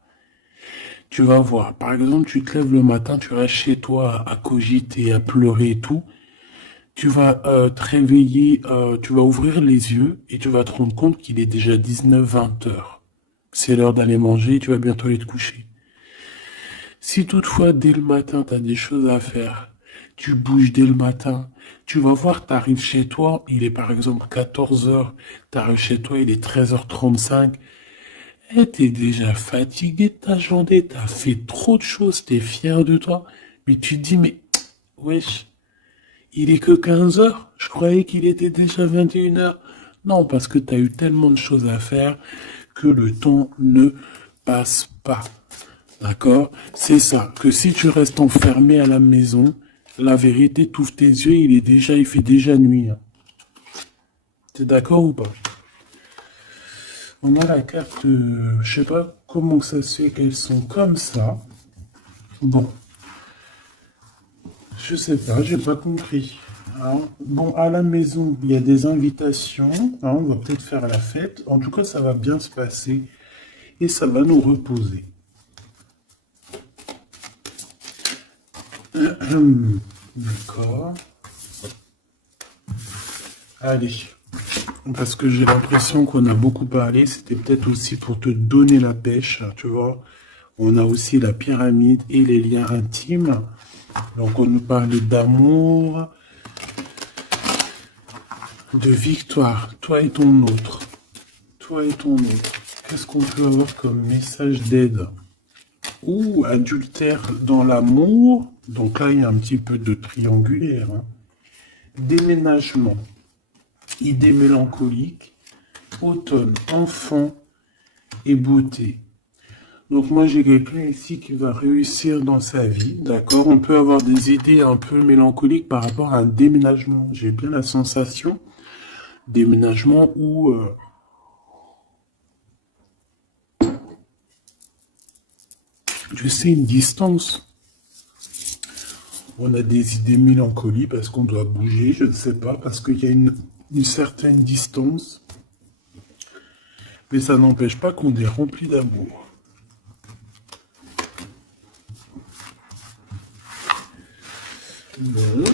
Tu vas voir. Par exemple, tu te lèves le matin, tu restes chez toi à cogiter, à pleurer et tout. Tu vas te réveiller, tu vas ouvrir les yeux et tu vas te rendre compte qu'il est déjà 19-20 heures. C'est l'heure d'aller manger, tu vas bientôt aller te coucher. Si toutefois, dès le matin, tu as des choses à faire, tu bouges dès le matin, tu vas voir, tu arrives chez toi, il est par exemple 14 heures, tu arrives chez toi, il est 13h35, et t'es déjà fatigué de ta journée, t'as fait trop de choses, t'es fier de toi, mais tu te dis, mais, wesh, il est que 15 heures, je croyais qu'il était déjà 21 heures. Non, parce que t'as eu tellement de choses à faire que le temps ne passe pas. D'accord? C'est ça, que si tu restes enfermé à la maison, la vérité, t'ouvres tes yeux, il fait déjà nuit. Hein. T'es d'accord ou pas? On a la carte, je sais pas comment ça se fait qu'elles sont comme ça. Bon, je sais pas, j'ai pas compris. Hein. Bon, à la maison, il y a des invitations. Hein, on va peut-être faire la fête. En tout cas, ça va bien se passer et ça va nous reposer. D'accord. Allez. Parce que j'ai l'impression qu'on a beaucoup parlé. C'était peut-être aussi pour te donner la pêche, tu vois. On a aussi la pyramide et les liens intimes. Donc on nous parlait d'amour, de victoire. Toi et ton autre. Toi et ton autre. Qu'est-ce qu'on peut avoir comme message d'aide? Ouh, adultère dans l'amour. Donc là, il y a un petit peu de triangulaire. Hein. Déménagement. Idée mélancolique. Automne. Enfant et beauté. Donc moi, j'ai quelqu'un ici qui va réussir dans sa vie. D'accord? On peut avoir des idées un peu mélancoliques par rapport à un déménagement. J'ai bien la sensation déménagement ou je sais, une distance. On a des idées mélancoliques parce qu'on doit bouger, je ne sais pas, parce qu'il y a une certaine distance. Mais ça n'empêche pas qu'on est rempli d'amour. Bon.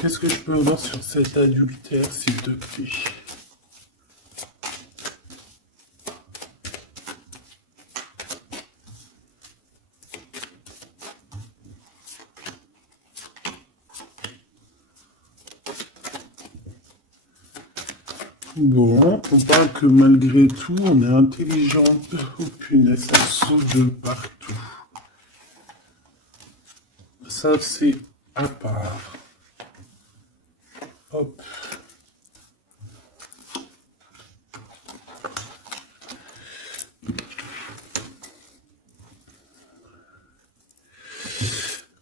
Qu'est-ce que je peux avoir sur cet adultère, s'il te plaît? Bon, on parle que malgré tout, on est intelligent. Oh punaise, ça saute de partout. Ça, c'est à part. Hop.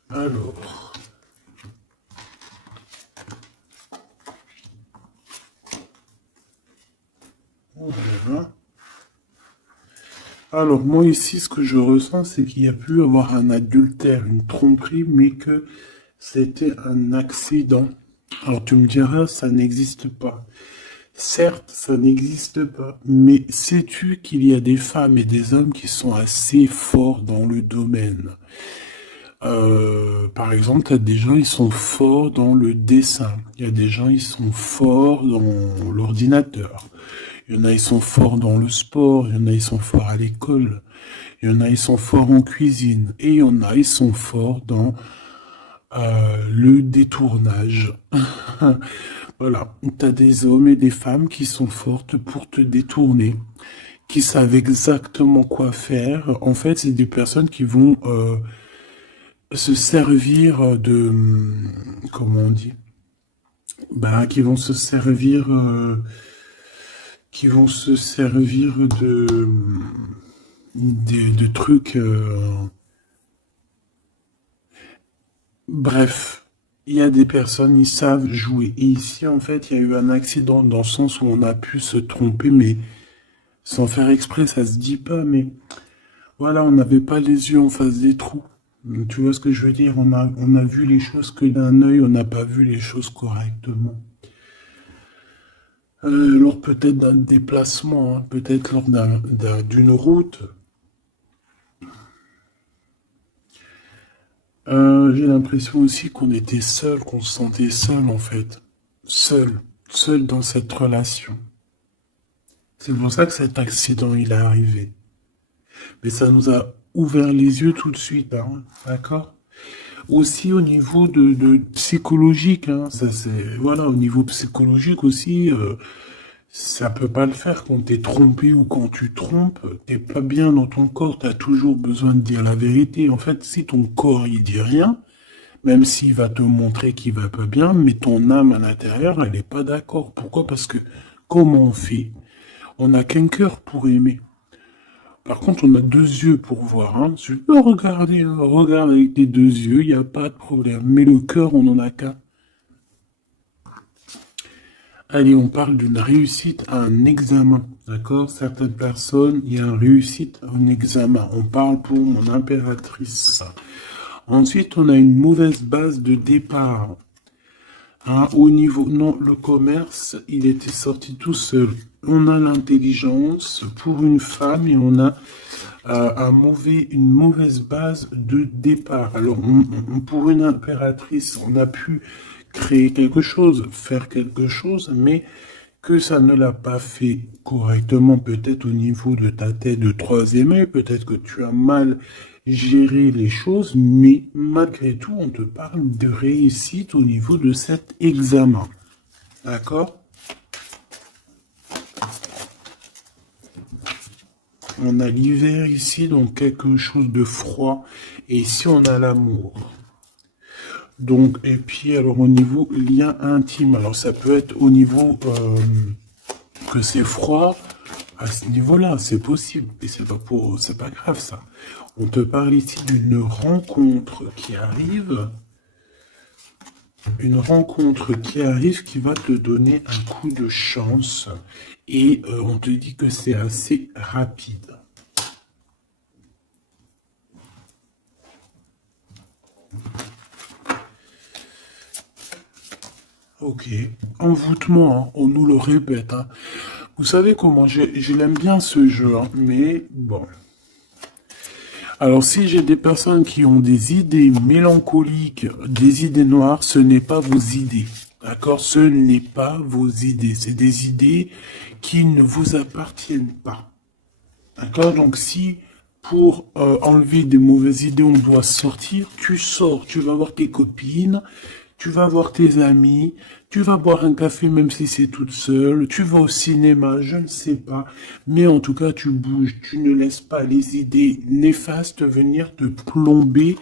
Alors. Voilà. Alors, moi ici, ce que je ressens, c'est qu'il y a pu avoir un adultère, une tromperie, mais que c'était un accident. Alors, tu me diras, ça n'existe pas. Certes, ça n'existe pas, mais sais-tu qu'il y a des femmes et des hommes qui sont assez forts dans le domaine? Par exemple, tu as des gens, ils sont forts dans le dessin. Il y a des gens, ils sont forts dans l'ordinateur. Il y en a, ils sont forts dans le sport. Il y en a, ils sont forts à l'école. Il y en a, ils sont forts en cuisine. Et il y en a, ils sont forts dans le détournage. Voilà. Tu as des hommes et des femmes qui sont fortes pour te détourner, qui savent exactement quoi faire. En fait, c'est des personnes qui vont se servir de... Comment on dit? Ben, qui vont se servir de trucs. Bref, il y a des personnes, ils savent jouer. Et ici, en fait, il y a eu un accident dans le sens où on a pu se tromper, mais sans faire exprès, ça se dit pas, mais voilà, on n'avait pas les yeux en face des trous. Tu vois ce que je veux dire? On a vu les choses que d'un œil, on n'a pas vu les choses correctement. Lors peut-être d'un déplacement, hein, peut-être lors d'une route. J'ai l'impression aussi qu'on était seul, qu'on se sentait seul en fait. Seul dans cette relation. C'est pour ça que cet accident il est arrivé. Mais ça nous a ouvert les yeux tout de suite, hein, d'accord? Aussi au niveau de psychologique, hein, ça c'est voilà, au niveau psychologique aussi, ça peut pas le faire quand t'es trompé ou quand tu trompes, t'es pas bien dans ton corps, t'as toujours besoin de dire la vérité. En fait, si ton corps il dit rien, même s'il va te montrer qu'il va pas bien, mais ton âme à l'intérieur, elle est pas d'accord. Pourquoi? Parce que comment on fait? On n'a qu'un cœur pour aimer. Par contre, on a deux yeux pour voir. Hein. Tu peux regarder, hein, regarde avec tes deux yeux, il n'y a pas de problème. Mais le cœur, on n'en a qu'un. Allez, on parle d'une réussite à un examen. D'accord? Certaines personnes, il y a une réussite à un examen. On parle pour mon impératrice. Ensuite, on a une mauvaise base de départ. Hein, au niveau, non, le commerce, il était sorti tout seul. On a l'intelligence pour une femme et on a une mauvaise base de départ. Alors, pour une impératrice, on a pu créer quelque chose, faire quelque chose, mais que ça ne l'a pas fait correctement, peut-être au niveau de ta tête de troisième œil, peut-être que tu as mal géré les choses, mais malgré tout, on te parle de réussite au niveau de cet examen. D'accord? On a l'hiver ici, donc quelque chose de froid, et ici on a l'amour. Donc, et puis alors au niveau lien intime, alors ça peut être au niveau que c'est froid, à ce niveau-là, c'est possible, et c'est pas grave ça. On te parle ici d'une rencontre qui arrive, Une rencontre qui arrive qui va te donner un coup de chance. Et on te dit que c'est assez rapide. Ok. Envoûtement, hein, on nous le répète, hein. Vous savez comment, je l'aime bien ce jeu, hein, mais bon. Alors, si j'ai des personnes qui ont des idées mélancoliques, des idées noires, ce n'est pas vos idées. D'accord? Ce n'est pas vos idées. C'est des idées qui ne vous appartiennent pas. D'accord? Donc, si pour enlever des mauvaises idées, on doit sortir, tu sors, tu vas voir tes copines, tu vas voir tes amis, tu vas boire un café même si c'est toute seule, tu vas au cinéma, je ne sais pas, mais en tout cas tu bouges, tu ne laisses pas les idées néfastes venir te plomber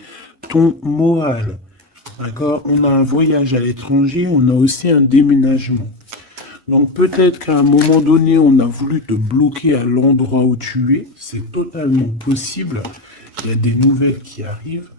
ton moral. D'accord? On a un voyage à l'étranger, on a aussi un déménagement. Donc peut-être qu'à un moment donné, on a voulu te bloquer à l'endroit où tu es. C'est totalement possible. Il y a des nouvelles qui arrivent,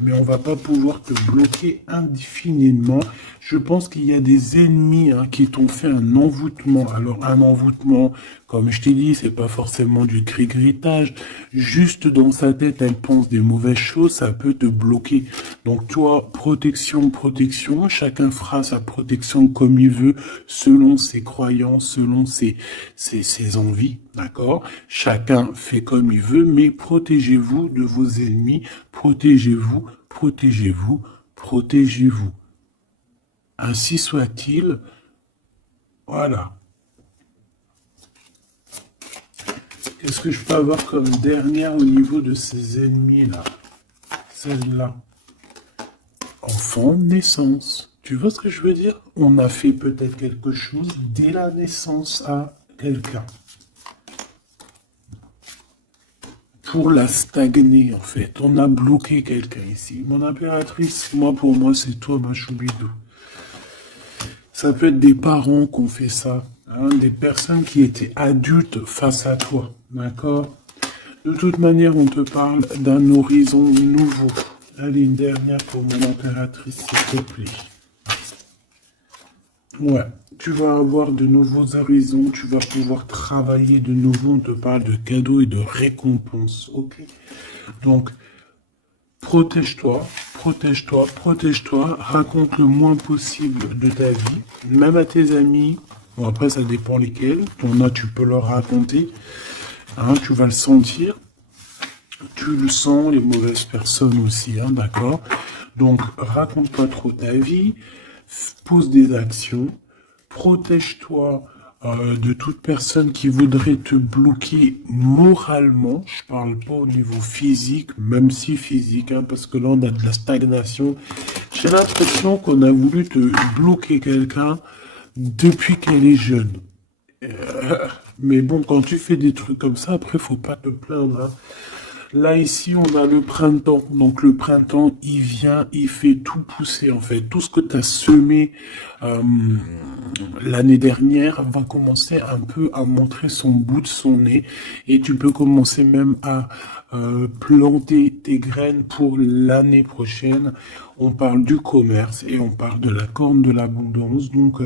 mais on va pas pouvoir te bloquer indéfiniment. Je pense qu'il y a des ennemis qui t'ont fait un envoûtement. Alors un envoûtement, comme je t'ai dit, c'est pas forcément du cri-gritage. Juste dans sa tête, elle pense des mauvaises choses, ça peut te bloquer. Donc toi, protection, protection. Chacun fera sa protection comme il veut, selon ses croyances, selon ses envies. D'accord? Chacun fait comme il veut, mais protégez-vous de vos ennemis. Protégez-vous, protégez-vous, protégez-vous. Ainsi soit-il. Voilà. Qu'est-ce que je peux avoir comme dernière au niveau de ces ennemis-là? Celle-là. Enfant, naissance. Tu vois ce que je veux dire? On a fait peut-être quelque chose dès la naissance à quelqu'un. Pour la stagner, en fait. On a bloqué quelqu'un ici. Mon impératrice, pour moi, c'est toi, ma choubidou. Ça peut être des parents qui ont fait ça, hein, des personnes qui étaient adultes face à toi, d'accord? De toute manière, on te parle d'un horizon nouveau. Allez, une dernière pour mon impératrice, s'il te plaît. Ouais, tu vas avoir de nouveaux horizons, tu vas pouvoir travailler de nouveau, on te parle de cadeaux et de récompenses, ok? Donc, protège-toi, protège-toi, protège-toi, raconte le moins possible de ta vie, même à tes amis. Bon, après, ça dépend lesquels. T'en as, tu peux leur raconter. Hein, tu vas le sentir. Tu le sens, les mauvaises personnes aussi, hein, d'accord? Donc, raconte pas trop ta vie, pose des actions, protège-toi de toute personne qui voudrait te bloquer moralement. Je parle pas au niveau physique, même si physique, hein, parce que là on a de la stagnation. J'ai l'impression qu'on a voulu te bloquer quelqu'un depuis qu'elle est jeune. Mais bon, quand tu fais des trucs comme ça, après faut pas te plaindre, hein. Là, ici, on a le printemps. Donc, le printemps, il vient, il fait tout pousser, en fait. Tout ce que tu as semé l'année dernière va commencer un peu à montrer son bout de son nez. Et tu peux commencer même à planter tes graines pour l'année prochaine. On parle du commerce et on parle de la corne de l'abondance. Donc,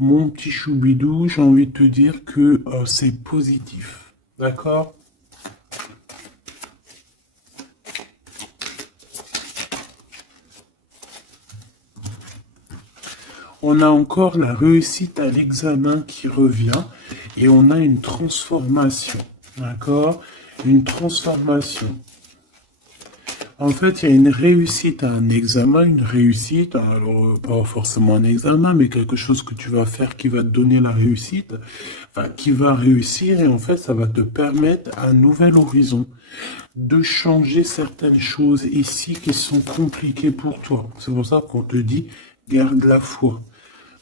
mon petit choubidou, j'ai envie de te dire que c'est positif. D'accord? On a encore la réussite à l'examen qui revient et on a une transformation. D'accord? Une transformation. En fait, il y a une réussite à un examen, une réussite, alors pas forcément un examen, mais quelque chose que tu vas faire qui va te donner la réussite, enfin qui va réussir et en fait ça va te permettre un nouvel horizon, de changer certaines choses ici qui sont compliquées pour toi. C'est pour ça qu'on te dit garde la foi.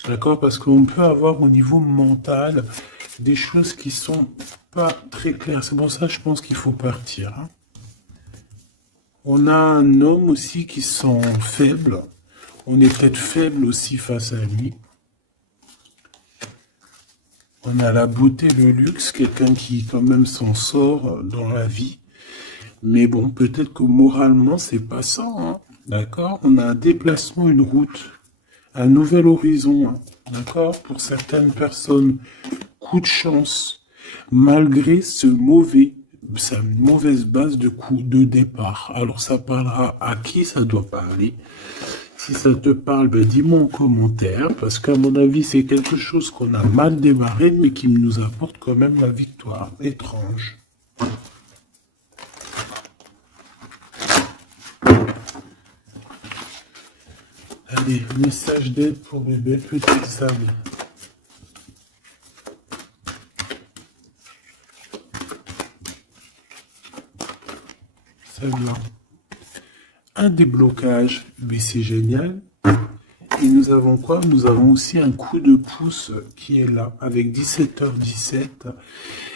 D'accord? Parce qu'on peut avoir au niveau mental des choses qui sont pas très claires. C'est pour ça que je pense qu'il faut partir, hein. On a un homme aussi qui sent faible. On est peut-être faible aussi face à lui. On a la beauté, le luxe, quelqu'un qui quand même s'en sort dans la vie. Mais bon, peut-être que moralement, c'est pas ça, hein. D'accord? On a un déplacement, une route. un nouvel horizon, hein, d'accord? Pour certaines personnes, coup de chance, malgré sa mauvaise base de coup de départ. Alors, ça parlera à qui ça doit parler. Si ça te parle, ben dis-moi en commentaire, parce qu'à mon avis, c'est quelque chose qu'on a mal démarré, mais qui nous apporte quand même la victoire. Étrange. Allez, message d'aide pour mes belles petites sables. Ça vient. Un déblocage, mais c'est génial. Et nous avons quoi? Nous avons aussi un coup de pouce qui est là, avec 17h17.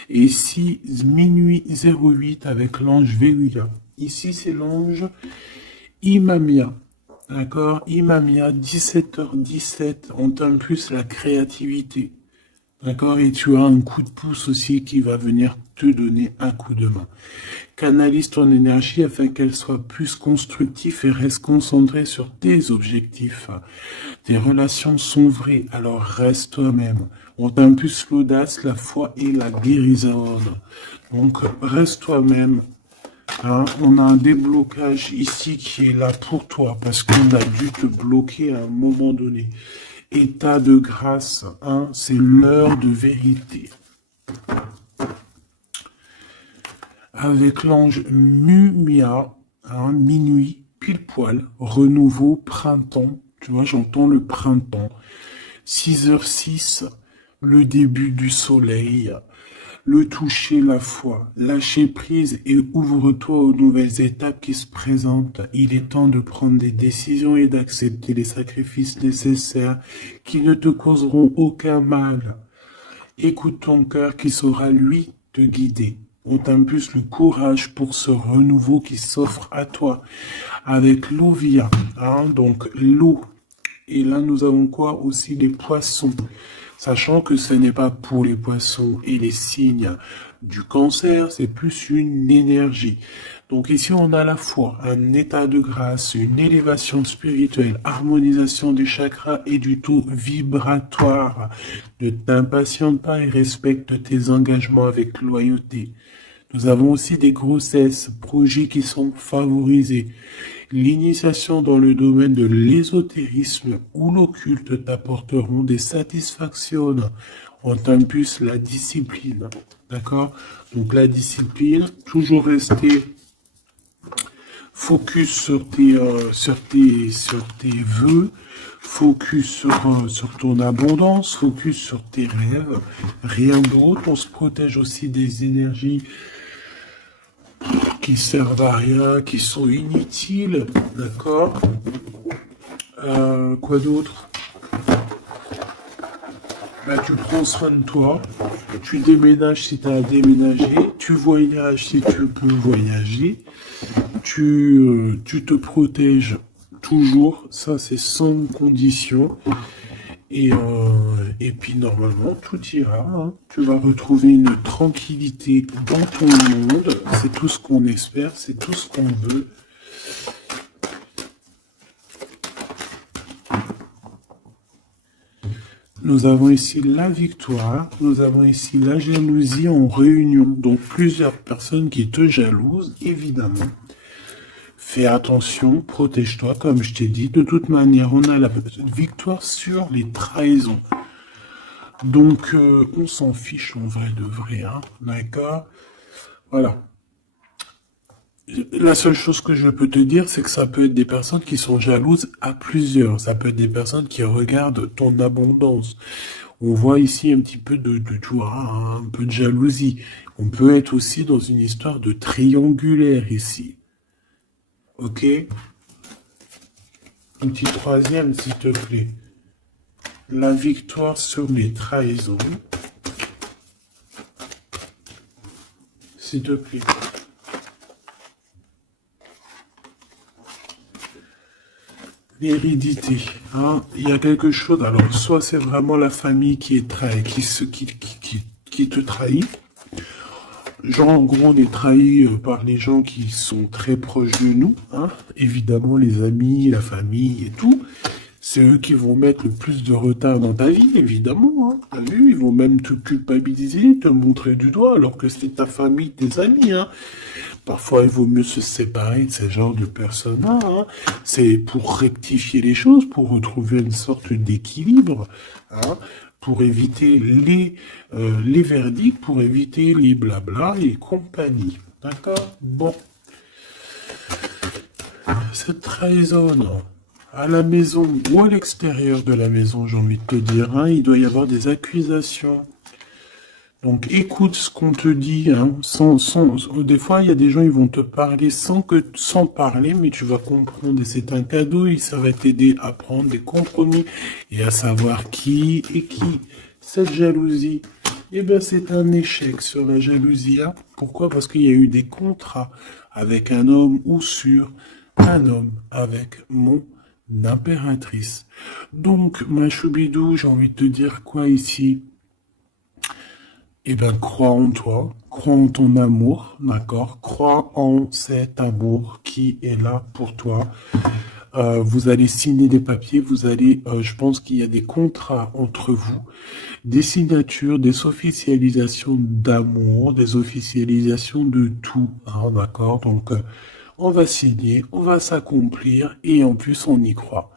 Et ici, minuit 08 avec l'ange Veruya. Ici, c'est l'ange Imamia. D'accord? Imamia, 17h17. On t'aime plus la créativité. D'accord? Et tu as un coup de pouce aussi qui va venir te donner un coup de main. Canalise ton énergie afin qu'elle soit plus constructive et reste concentrée sur tes objectifs. Tes relations sont vraies, alors reste toi-même. On t'impulse l'audace, la foi et la guérison. Donc reste toi-même. Hein, on a un déblocage ici qui est là pour toi parce qu'on a dû te bloquer à un moment donné. État de grâce, hein, c'est l'heure de vérité. Avec l'ange Mumia, hein, minuit, pile poil, renouveau, printemps. Tu vois, j'entends le printemps. 6h06, le début du soleil. Le toucher, la foi, lâcher prise et ouvre-toi aux nouvelles étapes qui se présentent. Il est temps de prendre des décisions et d'accepter les sacrifices nécessaires qui ne te causeront aucun mal. Écoute ton cœur qui saura, lui, te guider. On t'impulse le courage pour ce renouveau qui s'offre à toi. Avec l'Ovia, hein, donc l'eau. Et là, nous avons quoi? Aussi les poissons. Sachant que ce n'est pas pour les poissons et les signes du cancer, c'est plus une énergie. Donc ici, on a la foi, un état de grâce, une élévation spirituelle, harmonisation des chakras et du taux vibratoire. Ne t'impatiente pas et respecte tes engagements avec loyauté. Nous avons aussi des grossesses, projets qui sont favorisés. L'initiation dans le domaine de l'ésotérisme ou l'occulte t'apporteront des satisfactions. On t'impulse la discipline. D'accord? Donc la discipline, toujours rester focus sur tes vœux, focus sur ton abondance, focus sur tes rêves, rien d'autre. On se protège aussi des énergies qui servent à rien, qui sont inutiles, d'accord? Quoi d'autre? Bah, tu prends soin de toi, tu déménages si tu as à déménager, tu voyages si tu peux voyager, tu te protèges toujours, ça c'est sans condition. Et puis normalement tout ira, hein. Tu vas retrouver une tranquillité dans ton monde, c'est tout ce qu'on espère, c'est tout ce qu'on veut. Nous avons ici la victoire, nous avons ici la jalousie en réunion, donc plusieurs personnes qui te jalousent, évidemment. Fais attention, protège-toi, comme je t'ai dit. De toute manière, on a la victoire sur les trahisons. Donc, on s'en fiche en vrai de vrai, hein, d'accord? Voilà. La seule chose que je peux te dire, c'est que ça peut être des personnes qui sont jalouses à plusieurs. Ça peut être des personnes qui regardent ton abondance. On voit ici un petit peu tu vois, un peu de jalousie. On peut être aussi dans une histoire de triangulaire ici. Ok? Un petit troisième, s'il te plaît. La victoire sur les trahisons. S'il te plaît. L'hérédité. Hein? Il y a quelque chose. Alors, soit c'est vraiment la famille qui est qui te trahit. Genre, en gros, on est trahi par les gens qui sont très proches de nous. Hein? Évidemment, les amis, la famille et tout. c'est eux qui vont mettre le plus de retard dans ta vie, évidemment. Hein. T'as vu, ils vont même te culpabiliser, te montrer du doigt, alors que c'est ta famille, tes amis. Hein. Parfois, il vaut mieux se séparer de ce genre de personnes-là. Hein. C'est pour rectifier les choses, pour retrouver une sorte d'équilibre, hein, pour éviter les verdicts, pour éviter les blabla et compagnie. D'accord? Bon. Cette trahison, à la maison ou à l'extérieur de la maison, j'ai envie de te dire, hein, il doit y avoir des accusations. Donc écoute ce qu'on te dit, hein, des fois il y a des gens ils vont te parler sans parler, mais tu vas comprendre et c'est un cadeau et ça va t'aider à prendre des compromis et à savoir qui est qui. Cette jalousie, eh ben c'est un échec sur la jalousie. Hein. Pourquoi? Parce qu'il y a eu des contrats avec un homme ou sur un homme avec mon impératrice. Donc ma choubidou, j'ai envie de te dire quoi ici? Eh bien, crois en toi, crois en ton amour, d'accord? Crois en cet amour qui est là pour toi. Vous allez signer des papiers, je pense qu'il y a des contrats entre vous, des signatures, des officialisations d'amour, des officialisations de tout, hein, d'accord? Donc, on va signer, on va s'accomplir et en plus, on y croit.